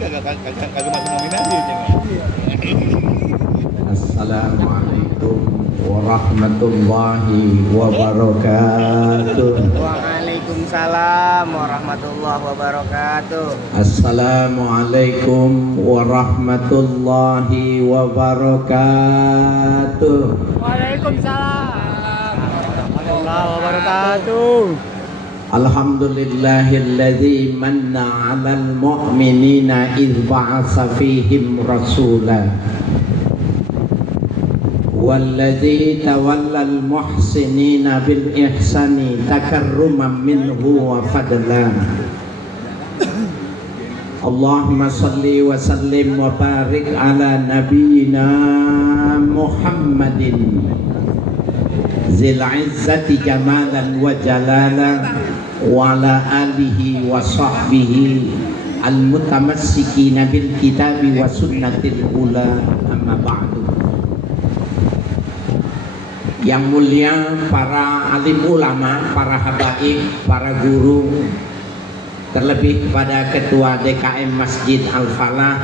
kagak masuk nominasi Assalamualaikum warahmatullahi wabarakatuh. Waalaikumsalam warahmatullahi wabarakatuh. Assalamualaikum warahmatullahi wabarakatuh. Waalaikumsalam warahmatullahi wabarakatuh. Alhamdulillahilladzi manna 'alal mu'minina idz ba'atsa fihim rasulan walladzi tawallal muhsinina bil ihsani takarruman minhu wa fadlan. Allahumma salli wa sallim wa barik ala nabiyyina Muhammadin zil izzati jamalan wa jalalan wa ala alihi wa sahbihi al mutamassikina bil kitabi wa sunnatil ula, amma ba'du. Yang mulia para alim ulama, para habaib, para guru, terlebih pada Ketua DKM Masjid Al-Falah,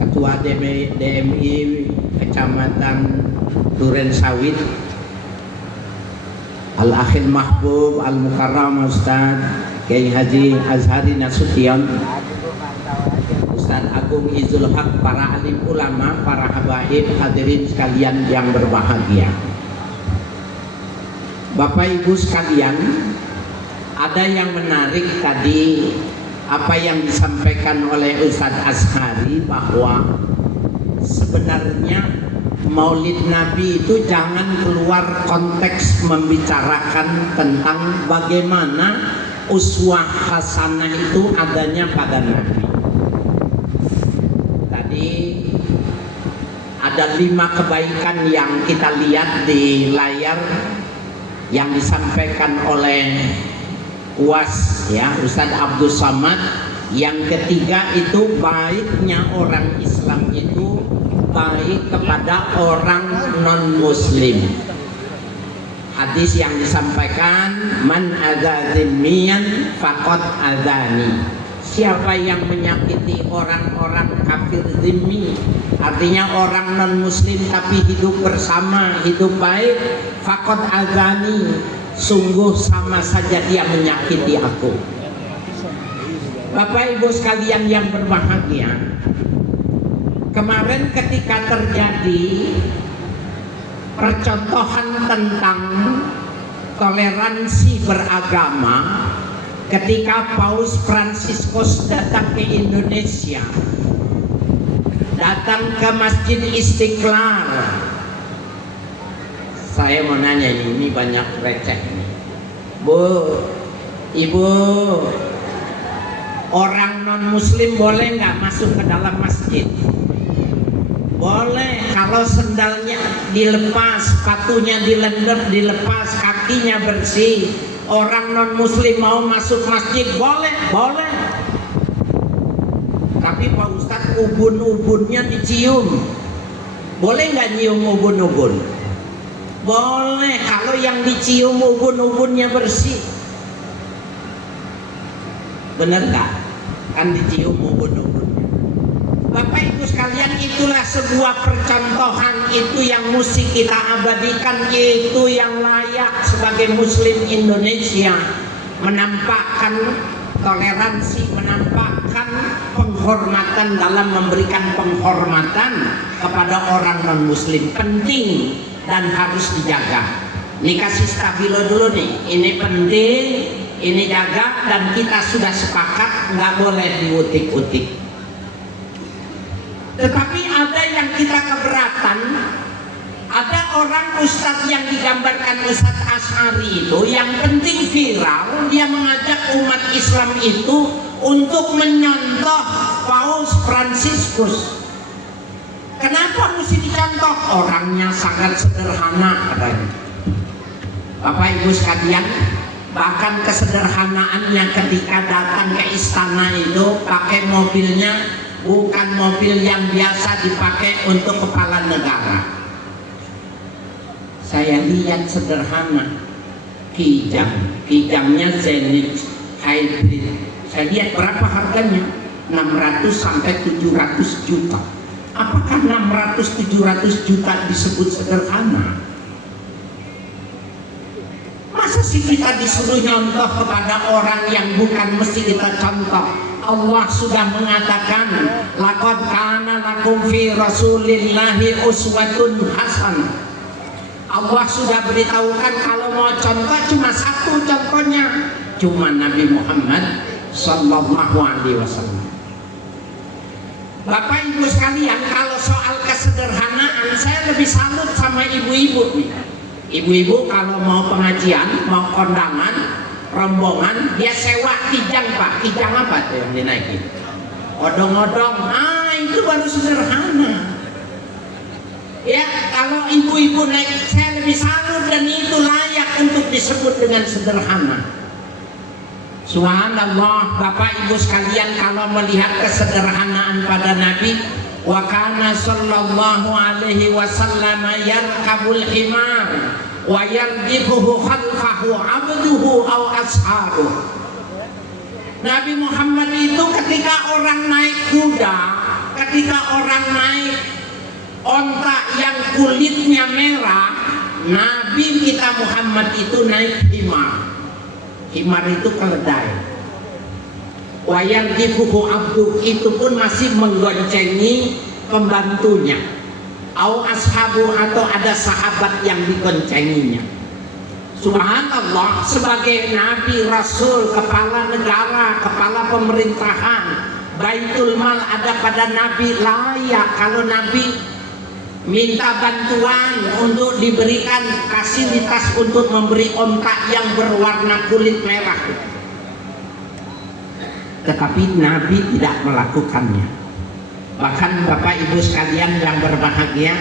Ketua DMI Kecamatan Duren Sawit, Al-Akhil Mahbub Al-Mukarram Ustaz Kiai Haji Azhari Nasution, Ustaz Agung Izul Haq, para alim ulama, para habaib, hadirin sekalian yang berbahagia. Bapak Ibu sekalian, ada yang menarik tadi apa yang disampaikan oleh Ustaz Azhari, bahwa sebenarnya Maulid Nabi itu jangan keluar konteks membicarakan tentang bagaimana uswah hasanah itu adanya pada Nabi. Tadi ada 5 kebaikan yang kita lihat di layar yang disampaikan oleh UAS ya, Ustadz Abdul Samad. Yang ketiga itu baiknya orang Islam itu baik kepada orang non muslim. Hadis yang disampaikan, man adza dzimmiyan faqad adzani. Siapa yang menyakiti orang-orang kafir zimmi, artinya orang non muslim tapi hidup bersama, hidup baik, faqad adzani, sungguh sama saja dia menyakiti aku. Bapak Ibu sekalian yang berbahagia, kemarin ketika terjadi percontohan tentang toleransi beragama, ketika Paus Fransiskus datang ke Indonesia, datang ke Masjid Istiqlal. Saya mau nanya, ini banyak receh nih. Bu, Ibu, orang non muslim boleh nggak masuk ke dalam masjid? Boleh, kalau sendalnya dilepas, sepatunya dilepas, kakinya bersih. Orang non muslim mau masuk masjid boleh, boleh. Tapi Pak Ustadz, ubun-ubunnya dicium. Boleh nggak nyium ubun-ubun? Boleh, kalau yang dicium ubun-ubunnya bersih. Bener nggak? Kan dicium ubun-ubun. Bapak Ibu sekalian, itulah sebuah percontohan, itu yang mesti kita abadikan, itu yang layak sebagai Muslim Indonesia, menampakkan toleransi, menampakkan penghormatan dalam memberikan penghormatan kepada orang non Muslim. Penting dan harus dijaga. Ini kasih stabilo dulu nih, ini penting, ini jaga, dan kita sudah sepakat nggak boleh diutik-utik. Tetapi ada yang kita keberatan, ada orang ustadz yang digambarkan Ustadz Azhari itu, yang penting viral, dia mengajak umat Islam itu untuk menyontoh Paus Fransiskus. Kenapa mesti dicontoh? Orangnya sangat sederhana katanya. Bapak Ibu sekalian, bahkan kesederhanaannya ketika datang ke istana itu pakai mobilnya bukan mobil yang biasa dipakai untuk kepala negara. Saya lihat sederhana, kijangnya Zenith hybrid Saya lihat berapa harganya, 600 sampai 700 juta. Apakah 600-700 juta disebut sederhana? Masa sih kita disuruh nyontoh kepada orang yang bukan mesti kita contoh? Allah sudah mengatakan, laqad kana lakum fi rasulillahi uswatun hasanah. Allah sudah beritahukan kalau mau contoh cuma satu contohnya, cuma Nabi Muhammad sallallahu alaihi wasallam. Bapak Ibu sekalian, kalau soal kesederhanaan saya lebih salut sama ibu-ibu nih. Ibu-ibu kalau mau pengajian, mau kondangan, rombongan, dia sewa kijang Pak. Kijang apa tuh yang dinaikin? Odong-odong. Itu baru sederhana. Ya, kalau ibu-ibu naik, saya lebih salut dan itu layak untuk disebut dengan sederhana. Subhanallah, Bapak Ibu sekalian, kalau melihat kesederhanaan pada Nabi, wa kana sallallahu alaihi wasallam yarkabul himar wa yarjifuhu khalfahu abduhu aw ashabuh. Nabi Muhammad itu ketika orang naik kuda, ketika orang naik onta yang kulitnya merah, Nabi kita Muhammad itu naik himar. Himar itu keledai. Wayang difuhu abdu itu pun masih menggoncengi pembantunya. Au ashabu atau ada sahabat yang digoncenginya. Subhanallah, sebagai Nabi Rasul, kepala negara, kepala pemerintahan, Baitul Mal ada pada Nabi, layak kalau Nabi minta bantuan untuk diberikan fasilitas untuk memberi ontak yang berwarna kulit merah. Tetapi Nabi tidak melakukannya. Bahkan Bapak Ibu sekalian yang berbahagia,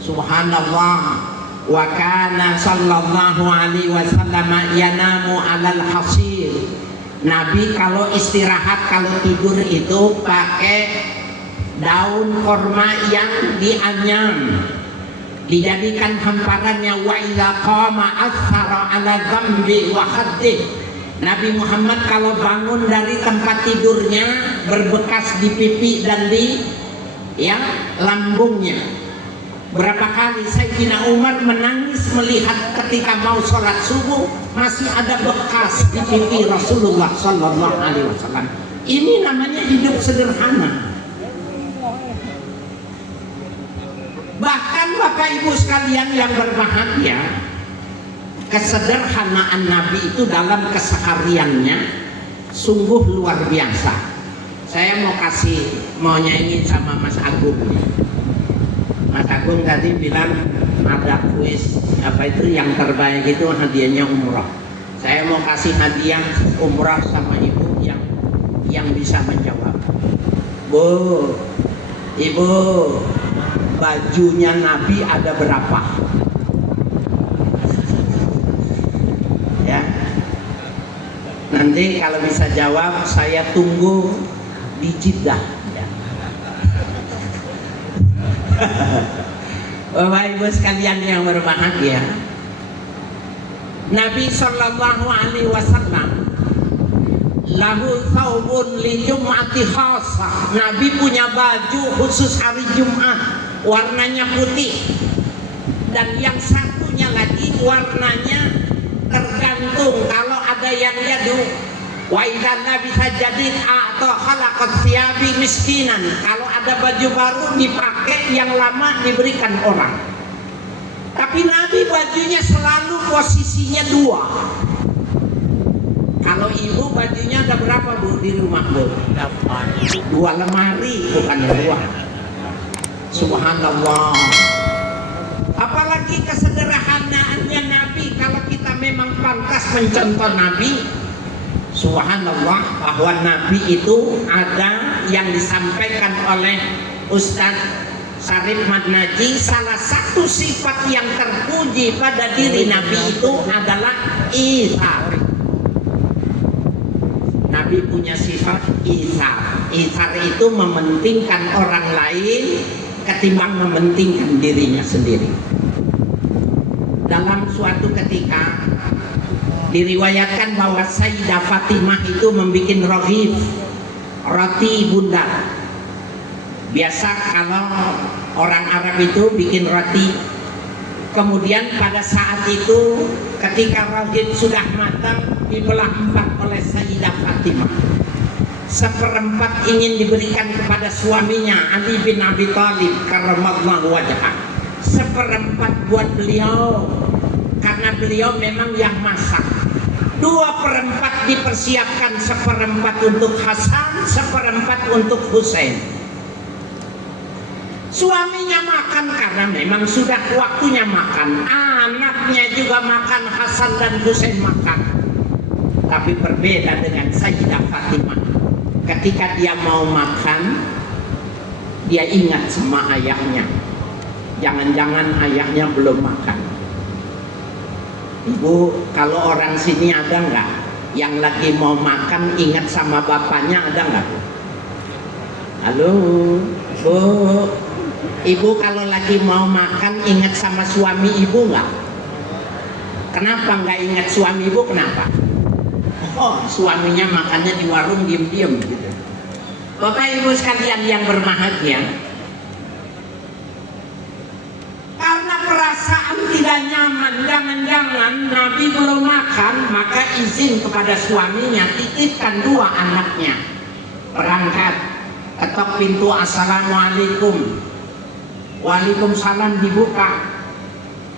subhanallah, wa kana sallallahu alaihi wasallam yanamu alal hasir. Nabi kalau istirahat, kalau tidur itu pakai daun korma yang dianyam, dijadikan hamparannya. Wa idza qama athara ala dhambi wa haddih. Nabi Muhammad kalau bangun dari tempat tidurnya berbekas di pipi dan di lambungnya. Berapa kali Sayyidina Umar menangis melihat ketika mau sholat subuh masih ada bekas di pipi Rasulullah sallallahu alaihi wasallam. Ini namanya hidup sederhana. Bahkan Bapak Ibu sekalian yang berbahagia, kesederhanaan Nabi itu dalam kesehariannya sungguh luar biasa. Saya mau nyanyi sama Mas Agung. Mas Agung tadi bilang ada kuis apa itu yang terbaik itu hadiahnya umroh. Saya mau kasih hadiah umroh sama ibu yang bisa menjawab. Bu, Ibu, bajunya Nabi ada berapa? Ya. Nanti kalau bisa jawab saya tunggu di Jeddah. Ya. Bapak Ibu sekalian yang berbahagia, Nabi sallallahu alaihi wasallam lahu thawbun li jum'ati khasah. Nabi punya baju khusus hari Jumat, warnanya putih, dan yang satunya lagi warnanya tergantung. Kalau ada yang yadu wa idzan nabi sajadin atau khalaqat thiyabi miskinan, kalau ada baju baru dipakai, yang lama diberikan orang. Tapi Nabi bajunya selalu posisinya dua. Kalau ibu bajunya ada berapa Bu di rumah Bu? 8. 2 lemari, bukan 2. Subhanallah. Apalagi kesederhanaannya Nabi, kalau kita memang pantas mencontoh Nabi. Subhanallah, bahwa Nabi itu ada yang disampaikan oleh Ustadz Syarif Madnaji, salah satu sifat yang terpuji pada diri Nabi itu adalah itsar. Nabi punya sifat itsar. Itsar itu mementingkan orang lain ketimbang mementingkan dirinya sendiri. Dalam suatu ketika Diriwayatkan bahwa Sayyidah Fatimah itu membuat roghif, roti bundar. Biasa kalau orang Arab itu bikin roti, kemudian pada saat itu ketika roghif sudah matang dibelah empat oleh Sayyidah Fatimah. Seperempat ingin diberikan kepada suaminya Ali bin Abi Thalib karramallahu wajhah. Seperempat buat beliau karena beliau memang yang masak. 2/4 dipersiapkan, 1/4 untuk Hasan, 1/4 untuk Husain. Suaminya makan karena memang sudah waktunya makan. Anaknya juga makan, Hasan dan Husain makan. Tapi berbeda dengan Sayyidah Fatimah. Ketika dia mau makan, dia ingat sama ayahnya. Jangan-jangan ayahnya belum makan. Ibu, kalau orang sini ada nggak yang lagi mau makan ingat sama bapaknya, ada nggak? Halo, Bu. Ibu kalau lagi mau makan ingat sama suami ibu nggak? Kenapa nggak ingat suami ibu? Kenapa? Oh, suaminya makannya di warung diem-diem gitu. Bapak Ibu sekalian yang berbahagia, karena perasaan tidak nyaman, jangan-jangan Nabi belum makan, maka izin kepada suaminya, titipkan 2 anaknya. Berangkat, ketok pintu, assalamualaikum. Waalaikumsalam, dibuka.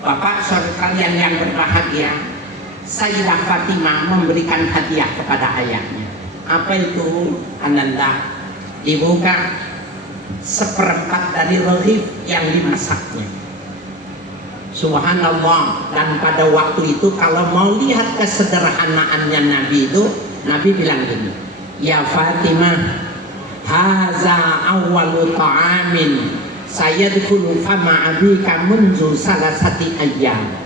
Bapak sekalian yang berbahagia, Sayyidah Fatimah memberikan hadiah kepada ayahnya. Apa itu, Ananda? Dibuka 1/4 dari roghif yang dimasaknya. Subhanallah. Dan pada waktu itu kalau mau lihat kesederhanaannya Nabi itu, Nabi bilang gini, ya Fatimah, haza awwalu ta'amin sayadkhulu fama abika munzu salasati ayyam.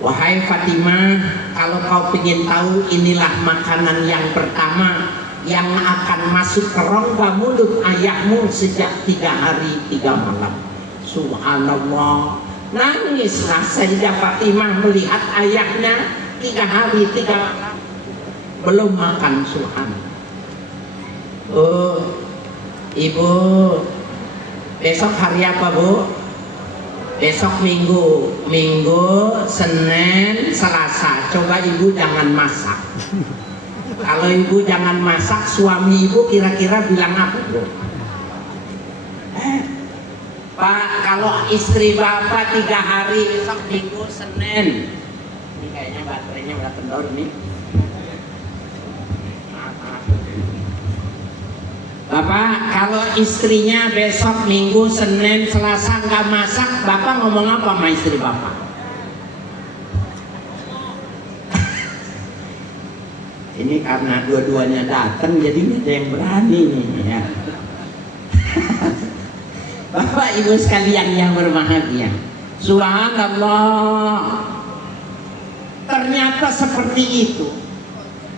Wahai Fatimah, kalau kau ingin tahu, inilah makanan yang pertama yang akan masuk ke rongga mulut ayahmu sejak 3 hari 3 malam. Subhanallah. Nangislah Sayyidah Fatimah melihat ayahnya 3 hari 3 malam belum makan. Subhanallah. Oh, Ibu, besok hari apa, Bu? Besok Minggu, Senin, Selasa. Coba Ibu jangan masak. Kalau Ibu jangan masak, suami Ibu kira-kira bilang apa, Bu? Pak, kalau istri Bapak 3 hari, besok Minggu, Senin. Ini kayaknya baterainya udah kendor nih. Bapak, kalau istrinya besok Minggu, Senin, Selasa nggak masak, Bapak ngomong apa sama istri Bapak? Ini karena dua-duanya datang, jadi nggak ada yang berani nih ya. Bapak Ibu sekalian yang berbahagia, subhanallah, ternyata seperti itu.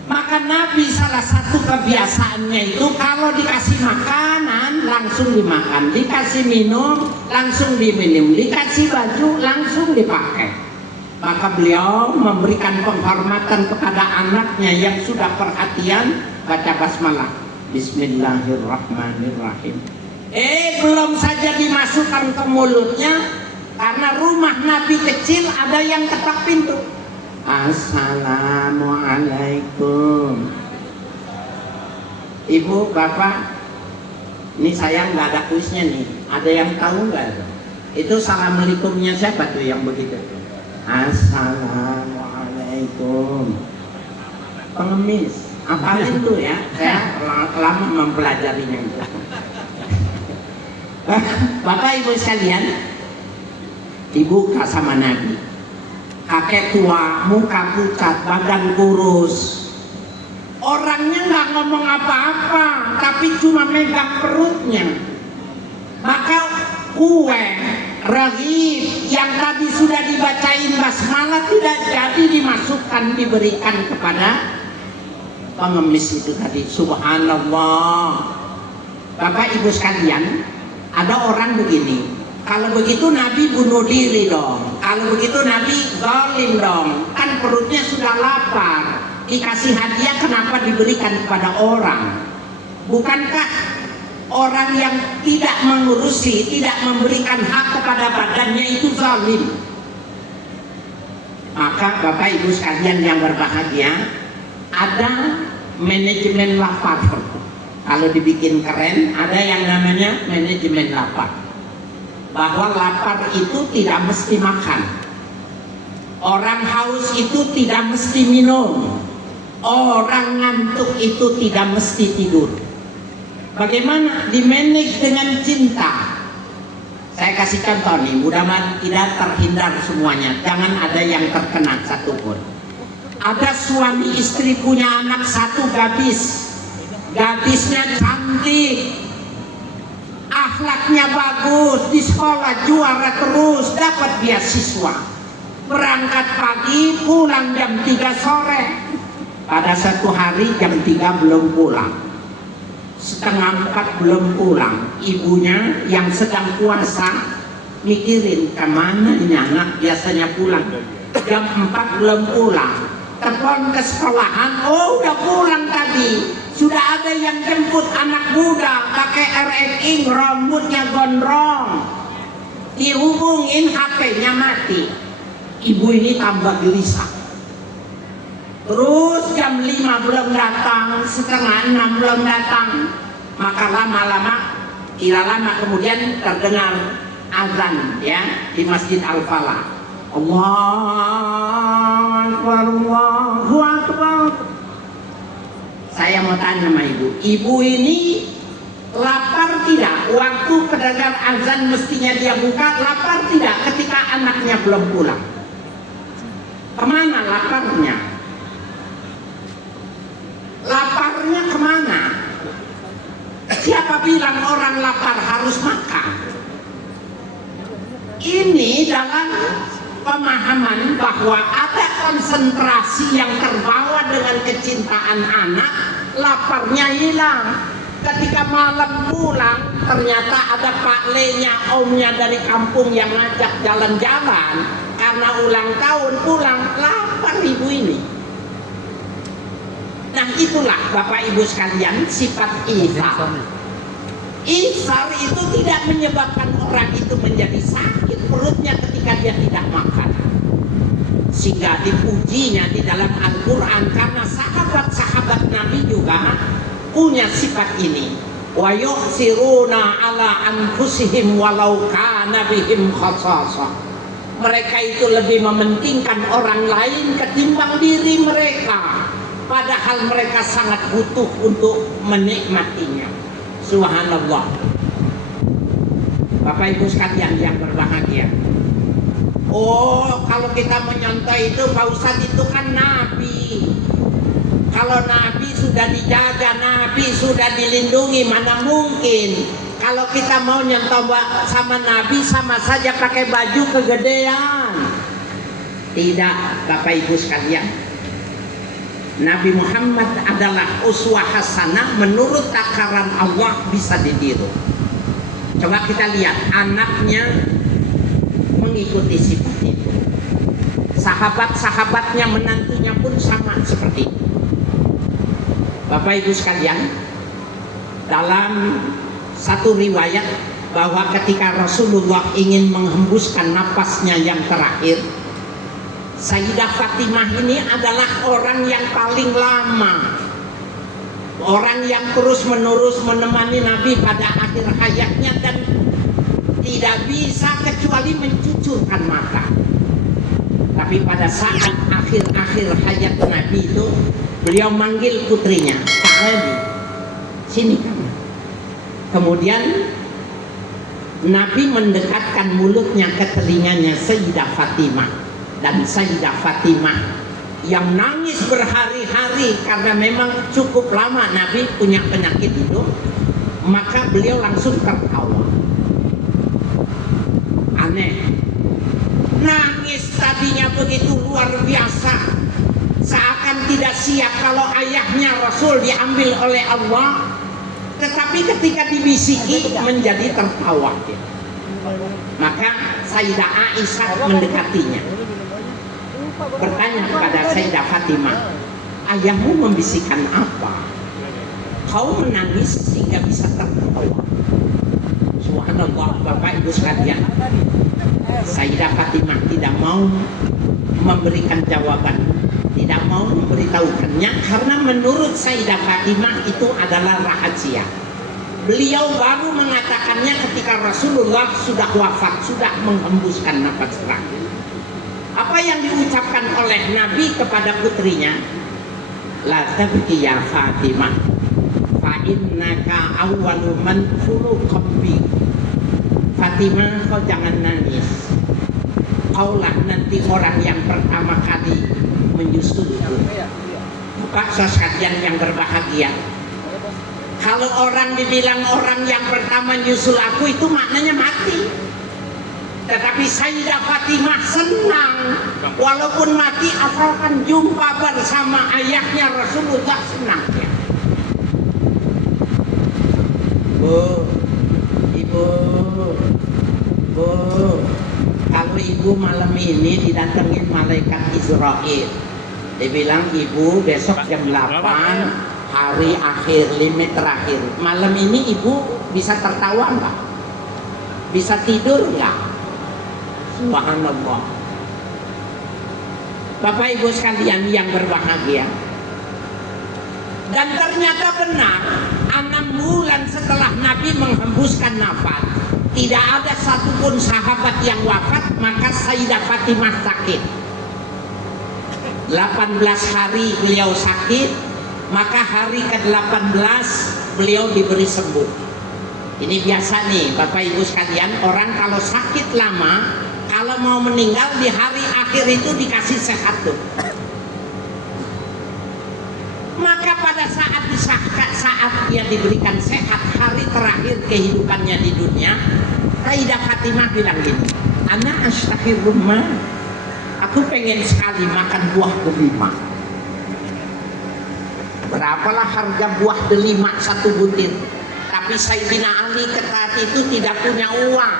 Maka Nabi salah satu kebiasaannya itu kalau dikasih makanan langsung dimakan, dikasih minum langsung diminum, dikasih baju langsung dipakai. Maka beliau memberikan penghormatan kepada anaknya yang sudah perhatian, baca basmalah, Bismillahirrahmanirrahim. Belum saja dimasukkan ke mulutnya, karena rumah Nabi kecil, ada yang ketok pintu. Assalamualaikum. Ibu, Bapak, ini saya nggak ada kuisnya nih. Ada yang tahu nggak? Itu assalamualaikumnya siapa tuh yang begitu? Assalamualaikum. Pengemis. Apalin tuh ya? Saya lama mempelajarinya. Bapak Ibu sekalian, dibuka sama Nabi. Kakek tua, muka pucat, badan kurus. Orangnya nggak ngomong apa-apa, tapi cuma megang perutnya. Maka kue, roghif yang tadi sudah dibacain basmalah tidak jadi dimasukkan, diberikan kepada pengemis itu tadi. Subhanallah. Bapak Ibu sekalian, ada orang begini, kalau begitu Nabi bunuh diri dong, kalau begitu Nabi zalim dong, kan perutnya sudah lapar, dikasih hadiah kenapa diberikan kepada orang? Bukankah orang yang tidak mengurusi, tidak memberikan hak kepada badannya itu zalim? Maka Bapak Ibu sekalian yang berbahagia, ada manajemen lapar. Kalau dibikin keren, ada yang namanya manajemen lapar. Bahwa lapar itu tidak mesti makan. Orang haus itu tidak mesti minum. Orang ngantuk itu tidak mesti tidur. Bagaimana dimanage dengan cinta? Saya kasih contoh nih, mudah-mudahan tidak terhindar semuanya. Jangan ada yang terkena satupun. Ada suami istri punya anak satu gadis. Gadisnya cantik, akhlaknya bagus, di sekolah juara terus, dapat beasiswa. Berangkat pagi, pulang jam 3 sore. Pada satu hari jam 3 belum pulang, setengah 4 belum pulang. Ibunya yang sedang puasa mikirin kemana ini anak biasanya pulang. Jam 4 belum pulang. Telepon ke sekolahan, oh udah pulang tadi. Sudah ada yang jemput anak muda pakai RFI, rambutnya gondrong. Dihubungin HP-nya mati. Ibu ini tambah gelisah. Terus jam 5 belum datang, setengah 6 belum datang. Maka lama-lama, tidak lama kemudian terdengar azan ya di Masjid Al-Falah. Allahu Akbar, Allahu Akbar. Saya mau tanya sama ibu, ibu ini lapar tidak? Waktu pedagang azan mestinya dia buka, lapar tidak ketika anaknya belum pulang? Kemana laparnya? Laparnya kemana? Siapa bilang orang lapar harus makan? Ini dalam pemahaman bahwa ada konsentrasi yang terbawa dengan kecintaan anak, laparnya hilang. Ketika malam pulang, ternyata ada Pak Le-nya, omnya dari kampung yang ngajak jalan-jalan karena ulang tahun, pulang lapar ibu ini. Nah itulah Bapak Ibu sekalian sifat ihsar. Ihsar itu tidak menyebabkan orang itu menjadi sakit perutnya ketika dia tidak makan. Sehingga dipujinya di dalam Al-Quran karena sahabat-sahabat Nabi juga punya sifat ini. Wa yu'siruna ala anfusihim walau kana bihim khasasah. Mereka itu lebih mementingkan orang lain ketimbang diri mereka, padahal mereka sangat butuh untuk menikmatinya. Subhanallah. Bapak Ibu sekalian yang berbahagia. Oh, kalau kita menyontoh itu Pak Ustadz itu kan Nabi. Kalau Nabi sudah dijaga, Nabi sudah dilindungi, mana mungkin kalau kita mau nyontoh sama Nabi sama saja pakai baju kegedean. Tidak, Bapak Ibu sekalian. Nabi Muhammad adalah uswah hasanah, menurut takaran Allah bisa ditiru. Coba kita lihat anaknya mengikuti sifat itu. Sahabat-sahabatnya, menantunya pun sama seperti itu. Bapak Ibu sekalian, dalam satu riwayat bahwa ketika Rasulullah ingin menghembuskan napasnya yang terakhir, Sayyidah Fatimah ini adalah orang yang paling lama, orang yang terus-menerus menemani Nabi pada akhir hayatnya dan tidak bisa kecuali mencucurkan mata. Tapi pada saat akhir-akhir hayat Nabi itu, beliau manggil putrinya, "Ta'ali, sini kamu." Kemudian Nabi mendekatkan mulutnya ke telinganya Sayyidah Fatimah. Dan Sayyidah Fatimah yang nangis berhari-hari karena memang cukup lama Nabi punya penyakit itu, maka beliau langsung tertawa. Aneh, nangis tadinya begitu luar biasa, seakan tidak siap kalau ayahnya Rasul diambil oleh Allah, tetapi ketika dibisiki menjadi tertawa. Maka Sayyidah Aisyah mendekatinya. bertanya kepada Sayyidah Fatimah, ayahmu membisikkan apa? Kau menangis sehingga bisa tertawa. Subhanallah, Bapak Ibu sekalian, Sayyidah Fatimah tidak mau memberikan jawaban, tidak mau memberitahukannya, karena menurut Sayyidah Fatimah itu adalah rahasia. Beliau baru mengatakannya ketika Rasulullah sudah wafat, sudah menghembuskan nafas terakhir. Apa yang diucapkan oleh Nabi kepada putrinya? La tabki ya Fatimah, fa innaka awwalu man khuluqa bi. Fatimah, kau jangan nangis. Kaulah nanti orang yang pertama kali menyusulku. Bapak sekalian yang berbahagia, kalau orang dibilang orang yang pertama nyusul aku itu maknanya mati. Tetapi Sayyidah Fatimah senang walaupun mati asalkan jumpa bersama ayahnya Rasulullah, senang ya. Bu, ibu, bu, kalau ibu malam ini didatengin malaikat Israel, dia bilang ibu besok jam 8 hari akhir, limit terakhir. Malam ini ibu bisa tertawa enggak? Bisa tidur enggak? Subhanallah. Bapak Ibu sekalian yang berbahagia, dan ternyata benar, 6 bulan setelah Nabi menghembuskan nafas, tidak ada satupun sahabat yang wafat, maka Sayyidah Fatimah sakit. 18 hari beliau sakit, maka hari ke-18 beliau diberi sembuh. Ini biasa nih Bapak Ibu sekalian, orang kalau sakit lama, kalau mau meninggal di hari akhir itu dikasih sehat tuh. Maka pada saat dia diberikan sehat, hari terakhir kehidupannya di dunia, Sayyidah Fatimah bilang gini, ana ashtahir rumah, aku pengen sekali makan buah delima. Berapalah harga buah delima satu butir? Tapi Sayyidina Ali ketika itu tidak punya uang,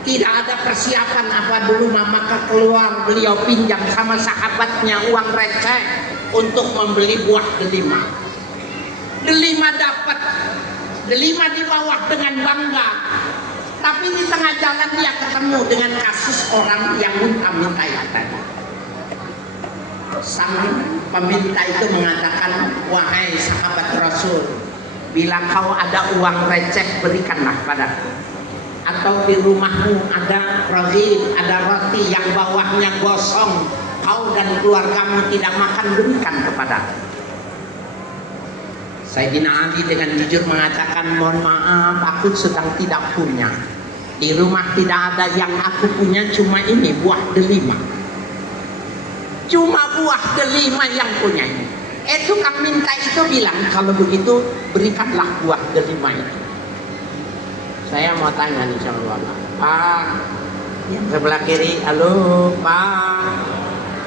tidak ada persiapan apa dulu, maka keluar beliau pinjam sama sahabatnya uang receh untuk membeli buah delima. Delima dapat, delima di bawah dengan bangga. Tapi di tengah jalan dia ketemu dengan kasus orang yang minta tadi. Sang peminta itu mengatakan, wahai sahabat Rasul, bila kau ada uang receh berikanlah padaku. Atau di rumahmu ada roti yang bawahnya gosong, kau dan keluargamu tidak makan, berikan kepadaku. Sayyidina Ali dengan jujur mengatakan, mohon maaf, aku sedang tidak punya. Di rumah tidak ada, yang aku punya cuma ini, buah delima. Cuma buah delima yang punya ini. Itu kang minta itu bilang, kalau begitu berikanlah buah delima itu. Saya mau tanya nih sama Bapak, Pak, yang sebelah kiri, halo Pak,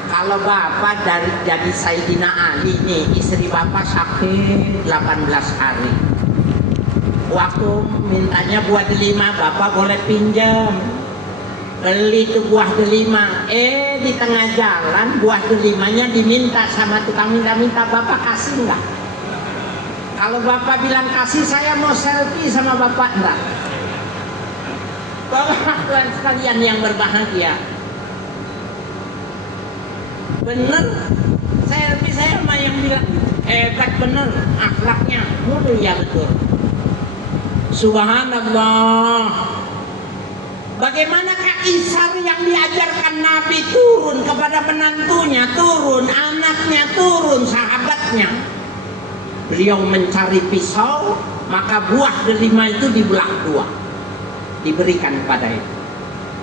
kalau Bapak dari jadi Sayyidina Ali nih, istri Bapak sakit 18 hari, waktu mintanya buah delima, Bapak boleh pinjam, beli itu buah delima. Di tengah jalan buah delimanya diminta sama tukang minta-minta, Bapak kasih enggak? Kalau Bapak bilang kasih, saya mau selfie sama Bapak, enggak? Bapak Tuhan sekalian yang berbahagia, bener selfie saya sama yang bilang hebat bener, akhlaknya mulia betul. Subhanallah. Bagaimanakah isar yang diajarkan Nabi turun kepada menantunya, turun anaknya, turun sahabatnya. Beliau mencari pisau, maka buah delima itu dibelah dua, diberikan kepada itu.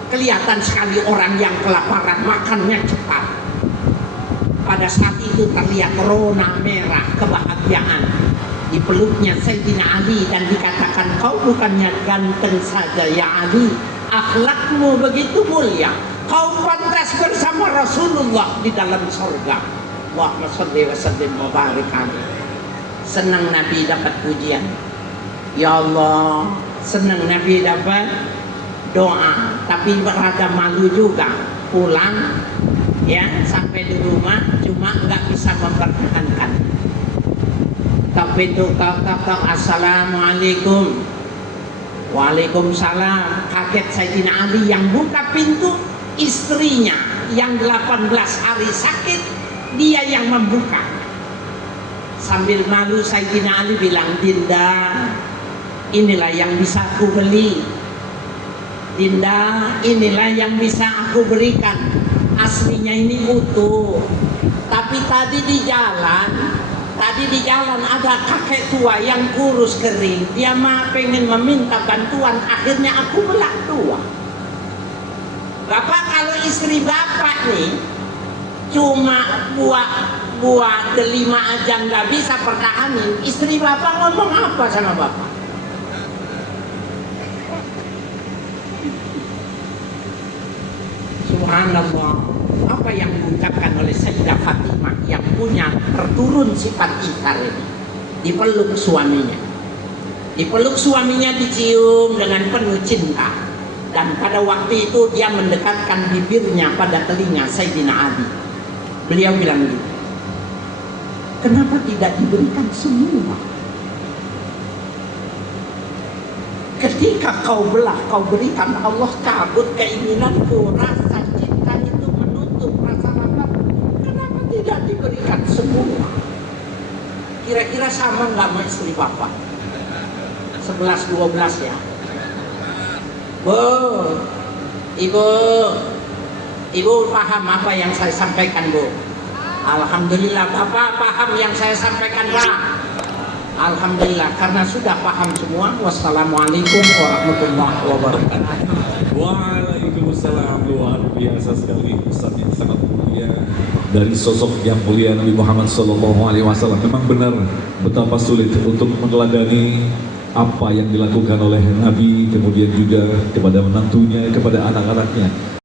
Kelihatan sekali orang yang kelaparan, makannya cepat. Pada saat itu terlihat rona merah kebahagiaan di peluknya Sayyidina Ali, dan dikatakan, kau bukannya ganteng saja ya Ali, akhlakmu begitu mulia, kau pantas bersama Rasulullah di dalam surga. Allahumma sholli wa sallim wa barik alaihi. Senang Nabi dapat pujian, ya Allah, senang Nabi dapat doa, tapi berada malu juga pulang ya sampai di rumah cuma nggak bisa mempertahankan. Tapi itu kau assalamualaikum, waalaikumsalam. Kaget Sayyidina Ali, yang buka pintu istrinya yang 18 hari sakit, dia yang membuka. Sambil malu Sayyidina Ali bilang, Dinda, inilah yang bisa aku beli. Dinda, inilah yang bisa aku berikan. Aslinya ini utuh. Tapi tadi di jalan ada kakek tua yang kurus kering. Dia mah pengen meminta bantuan, akhirnya aku belak dua. Bapak, kalau istri bapak nih cuma buah delima aja nggak bisa pertahanin, istri bapak ngomong apa sama bapak? Subhanallah, apa yang diucapkan oleh Sayyidah Fatimah yang punya terturun sifat ikhar ini. Dipeluk suaminya, dicium dengan penuh cinta, dan pada waktu itu dia mendekatkan bibirnya pada telinga Sayyidina Ali. Beliau bilang gitu, kenapa tidak diberikan semua? Ketika kau belah, kau berikan, Allah cabut keinginanku. Rasa cinta itu menutup rasa lapar. Kenapa tidak diberikan semua? Kira-kira sama nggak sama istri bapak? 11-12 ya. Bu, ibu paham apa yang saya sampaikan, Bu? Alhamdulillah, bapak paham yang saya sampaikan, Pak. Alhamdulillah, karena sudah paham semua. Wassalamualaikum warahmatullahi wabarakatuh. Waalaikumsalam. Luar biasa sekali Ustaz yang sangat mulia dari sosok yang mulia Nabi Muhammad SAW. Memang benar betapa sulit untuk meneladani apa yang dilakukan oleh Nabi, kemudian juga kepada menantunya, kepada anak-anaknya.